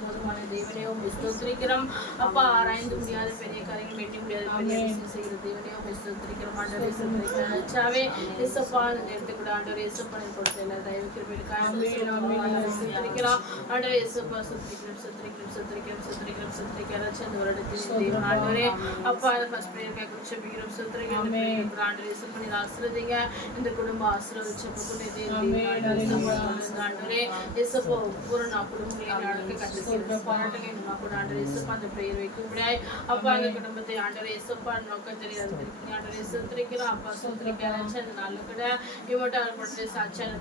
போதுமான தேவனையோ ஸ்தோத்திரிக்கிறோம் அப்பா. ஆராய்ந்து முடியாத பெரிய காரியங்கள் வெட்டி முடியாத பெரிய விஷயம் செய்கிற தேவனையோ ஸ்தோத்திரிக்கிறோம் ஆண்டவரே. ஸ்தோத்திரிக்கிறாவே இயேசுப்பா எடுத்துக்கூட ஆண்டவரே. இயேசுப்பனை கொடுத்த எல்லா தயவு கிருபைகளுக்காக ஸ்தோத்திரிக்கிறோம் ஆண்டவரே. இயேசுப்பா ஸ்தோத்திரிக்கிறோம் ஸ்தோத்திரிக்கிறோம் ஸ்தோத்திரிக்கிறோம் ஸ்தோத்திரிக்கிறோம் ஸ்தோத்திரிக்கிறோம் இந்த வருடத்தில் தேவன் ஆண்டவரே. அப்பா ஃபர்ஸ்ட் பிரேயர் குடிச்சபிக்கிறோம் ஸ்தோத்திரிக்கிறோம் ஆண்டவரே. இயேசுப்பனை ஆசீர்வதிங்க. இந்த குடும்பம் ஆசீர்வதிச்சு ஆண்டவரே. இயேசுப்பா ஒவ்வொரு குடும்பங்களையும் நடக்க கற்றுக்கிறோம் பாராட்டுங்க நம்ம கூட ஆண்டவரே. இயேசுப்பா அந்த பிரேயர் வைக்க முடியாது அப்பா. அந்த குடும்பத்தை ஆண்டவரே இயேசுப்பா நோக்கத்தில் இருந்திருக்கீங்க ஆண்டவரே. ஸ்தோத்திரிக்கிறோம் அப்பா. ஸ்தோத்திரிக்கிறாச்சு அந்த நாள் கூட இவட்டால் கொடுத்து சாட்சியாக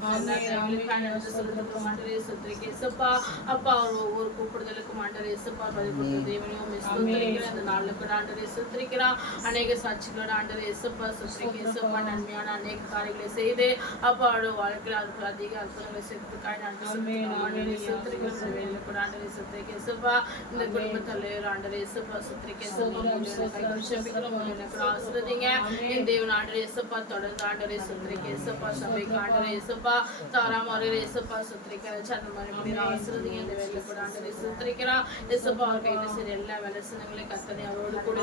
சொல்லிருக்கோம் ஆண்டவரே. ஸ்தோத்திரிக்க இயேசுப்பா அப்பா. ஒவ்வொரு கூப்பிடுதலுக்கும் ஆண்டவரே இயேசுப்பா பதில் கொடுத்த தேவனையும் ஸ்தோத்திரிக்கிறேன். அந்த நாளில் கூட ஆண்டவரே ஸ்தோத்திரிக்கிறான். அநேக சாட்சிகளோட ஆண்டவரே இயேசுப்பா ஸ்தோத்திரிக்க இயேசுப்பா நன்மையான அநேக காரியங்களை செய்து அப்பா அவரோட வாழ்க்கையில் அதுக்கு அதிக அற்புதங்களை சேர்த்துக்காய் ஆண்டவரே ஸ்தோத்திரிக்கிறோம். வேலையில கூட ஆண்டவரே ஸ்தோத்திரிக்க இயேசுப்பா. இந்த குடும்பத்தில் ஆண்டவரே இயேசுப்பா ஸ்தோத்திரிக்க இயேசுப்பா ஆசீர்வதிங்க. என் தேவன் ஆண்டவரே இயேசுப்பா தொடர்ந்து ஆண்டவரே ஸ்தோத்திரிக்க இயேசுப்பா சபைக்கு ஆண்டவரே இயேசுப்பா தாராம இயேசுப்பா ஸ்தோத்திரிக்கிற அந்த மாதிரி ஆசீர்வதிங்க. இந்த வேலையில கூட ஆண்டவரே ஸ்தோத்திரிக்கிறான் இயேசுப்பா. அவர் கையில் செய்த எல்லா வேலைசனங்களையும் கத்தனை அவரோடு கூட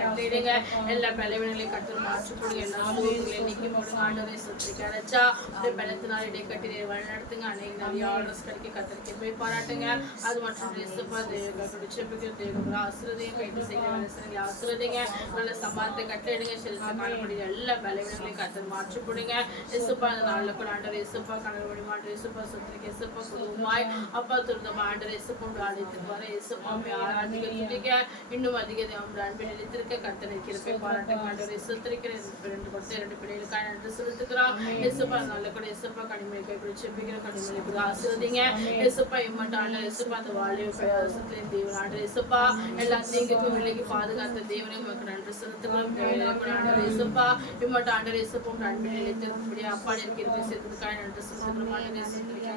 கட்டிடுங்க. எல்லா பலவீனங்களையும் கத்தனை மாற்றிக்கொடுங்க. எல்லா சூழ்நிலையும் நீக்கி போடுங்க ஆண்டவரே ஸ்தோத்திரிக்கிறச்சா. அப்படியே பலத்தினால் இடை கட்டி வழி நடத்துங்க. அநேக நிறைய ஆர்டர்ஸ் கிடைக்க கத்தனைக்கு போய் பாராட்டுங்க. அது மற்றும் இயேசுப்பா தேவ ஆசீர்வதிங்க. கைட்டு செய்கிற வேலைசனங்களை ஆசீர்வதிங்க. நல்ல சம்பாதத்தை கட்டிடுங்க. செலுத்த காணக்கூடிய எல்லா பலவீனங்களையும் கத்தனை மாற்றி போடுங்க இயேசுப்பா. அந்த நாளில் கூட ஆண்டவரே இயேசுப்பா கணவர் வழி மாற்ற இயேசுப்பா ஸ்தோத்திரிக்க இயேசுப்பா குடும்பமாய் அப்பா துரிதமா ஆண்டவரே இயேசுப்பா ஆலயத்துக்கு வர இயேசுப்பா ஆராதிக்க இன்னும் அதிக அன்பில் நிலைத்திருக்க கர்த்தனை கிருபை பாராட்டுங்க ஆண்டவரே. ஸ்தோத்திரிக்கிற ரெண்டு கொடுத்த ரெண்டு பிள்ளைகளுக்காக நன்றி செலுத்துகிறோம் இயேசுப்பா. நல்ல கூட இயேசுப்பா கனிமொழி கைப்பிடி செப்பிக்கிற கனிமொழி கூட ஆசீர்வதிங்க இயேசுப்பா. இம்மட்ட ஆண்டவர் இயேசுப்பா அந்த வாழ்வு பிரயாசத்தின் தேவன் ஆண்டவர் இயேசுப்பா எல்லா தீங்குக்கும் விலைக்கு பாதுகாத்த தேவனை உங்களுக்கு நன்றி செலுத்துகிறோம். ஆண்டவர் இயேசுப்பா இம்மட்ட ஆண்டவர் இயேசுப்பா அன்பில் நிலைத்திருக்கக்கூடிய அப்பாடி இருக்கிறது சேர்த்ததுக்காக நன்றி செலுத்துகிறோம் ஆண்டவரே. ஸ்தோத்திரிக்கிறேன்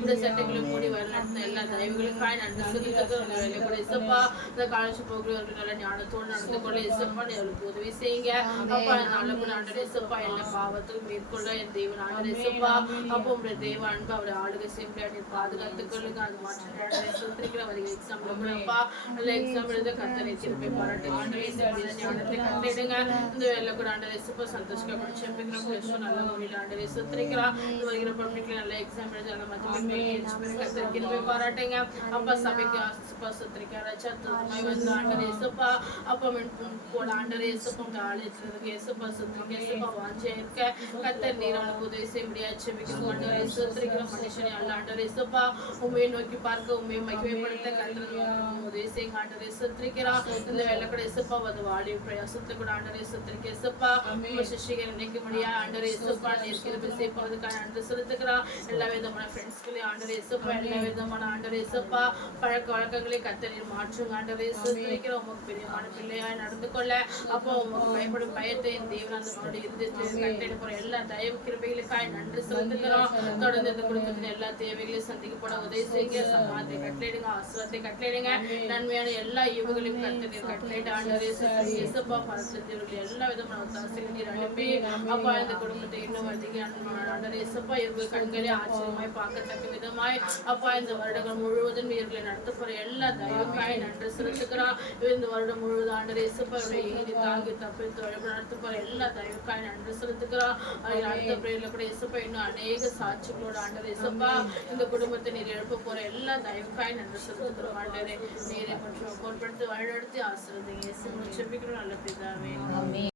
இந்த சட்டைகளை மூடி வர நடத்த எல்லா தயவுகளுக்காக நன்றி செலுத்துகிறோம் இயேசுப்பா. இந்த காலேஜ் போகிறவர்கள் நல்ல ஞானத்தோடு நடந்து கொள்ள இயேசுப்பா அவளுக்கு உதவி செய்யுங்க அப்பா. நல்ல கூட ஆண்டவர் இயேசுப்பா எல்லா பாவத்துக்கும் மேற்கொள்ள என் தேவன் ஆண்டவர் இயேசுப்பா அப்போ உங்களுடைய தேவ அன்பு அவரை ஆளுகை செய்ய பாதுகாத்துக் கொள்ளுங்க. அது மாற்றம் ஸ்தோத்திரிக்கிற வருகிற எக்ஸாம்ல கூட அப்பா நல்ல எக்ஸாம் எழுத கர்த்தரை திருப்பி பாராட்டுங்க ஆண்டவரே. ஞானத்தை கண்டிடுங்க. இந்த வேலை கூட ஆண்டவர் இயேசுப்பா சந்தோஷமா படிச்சு நல்ல முறையில் ஆண்டவரே ஸ்தோத்திரிக்கிறான். இந்த வருகிற பப்ளிக்ல நல்ல எக்ஸாம் எழுத நல்ல மதிப்பெண் கர்த்தரை திருப்பி பாராட்டுங்க அப்பா. சபைக்கு ஆசிப்பா ஸ்தோத்திரிக்கிறாச்சா துருமாய் வந்து ஆண்டவர் இயேசுப்பா அப்பா போட ஆண்டவர் இயேசுப்பா ஆலயத்திற்கு இயேசுப்பா ஸ்தோத்திரிக்க இயேசுப்பா வாஞ்சியா இருக்க கர்த்தர் நீராளுக்கு உதவி செய்ய முடியாது செபிக்கிறோம் ஆண்டவரே. ஸ்தோத்திரிக்கிற மனுஷனை அல்ல ஆண்டவர் இயேசுப்பா உண்மையை நோக்கி பார்க்க உண்மையை மகிமைப்படுத்த கர்த்தர் உதவி செய்யுங்க ஆண்டவரே. ஸ்தோத்திரிக்கிறான். இந்த வேலை கூட இயேசுப்பா அது வாழி பிரயாசத்தை கூட ஆண்டவரே ஸ்தோத்திரிக்க இயேசுப்பா சிஷிகளை நினைக்க முடியாது ஆண்டவரே இயேசுப்பா நேர்கிருபை செய்வதற்காக நன்றி செலுத்துகிறான். எல்லா விதமான ஃப்ரெண்ட்ஸ்களையும் ஆண்டவரே இயேசுப்பா எல்லா விதமான ஆண்டவரே இயேசுப்பா பழக்க வழக்கங்களை கர்த்தரில் மாற்றுங்க ஆண்டவரே. ஸ்தோத்திரிக்கிற உமக்கு பிரியமான பிள்ளையாய் நடந்து கொள்ள அப்போ உமக்கு பயப்படும் பயத்தை என் தேவன் அந்த கட்டளை போற எல்லா தயவு கிருபைகளுக்காக நன்றி செலுத்துகிறோம். தொடர்ந்து இந்த குடும்பத்தின் எல்லா தேவைகளையும் சந்திக்கப்பட உதவி செய்யுங்க. சமாதத்தை கட்டளையிடுங்க. ஆசிரத்தை கட்டளையிடுங்க. நன்மையான எல்லா ஈவுகளையும் கர்த்தர் கட்டளையிட்டு ஆண்டவரே இயேசுப்பா பரஸ்தீர்கள் எல்லா விதமான ஒத்தாசைகள் நீர் அனுப்பி அப்பா இந்த குடும்பத்தை இன்னும் அதிக ஆண்டவரே இயேசுப்பா இவர்கள் கண்களை ஆச்சரியமாய் பார்க்கத்தக்க விதமாய் அப்பா இந்த வருடங்கள் முழுவதும் இவர்களை நடத்த போற எல்லா தயவுக்காய் நன்றி செலுத்துகிறோம். இந்த வருடம் முழுவதும் ஆண்டவரே இயேசுப்பா இவரை தாங்கி தப்பித்து நடத்த போற எல்லா தயவுக்காய் நன்றி செலுத்துகிறோம். அடுத்த பிரேயர்ல கூட இயேசுப்பா இன்னும் அநேக சாட்சிகளோட ஆண்டவரே இயேசுப்பா இந்த குடும்பத்தை நீர் எழுப்ப போற எல்லா தயவுக்காய் நன்றி செலுத்துகிறோம் ஆண்டவரே. நீரை கொஞ்சம் பொருட்படுத்தி வழிநடத்தி ஆசீர்வதிங்க இயேசுவை செபிக்கிறோம் நல்ல பிதாவே.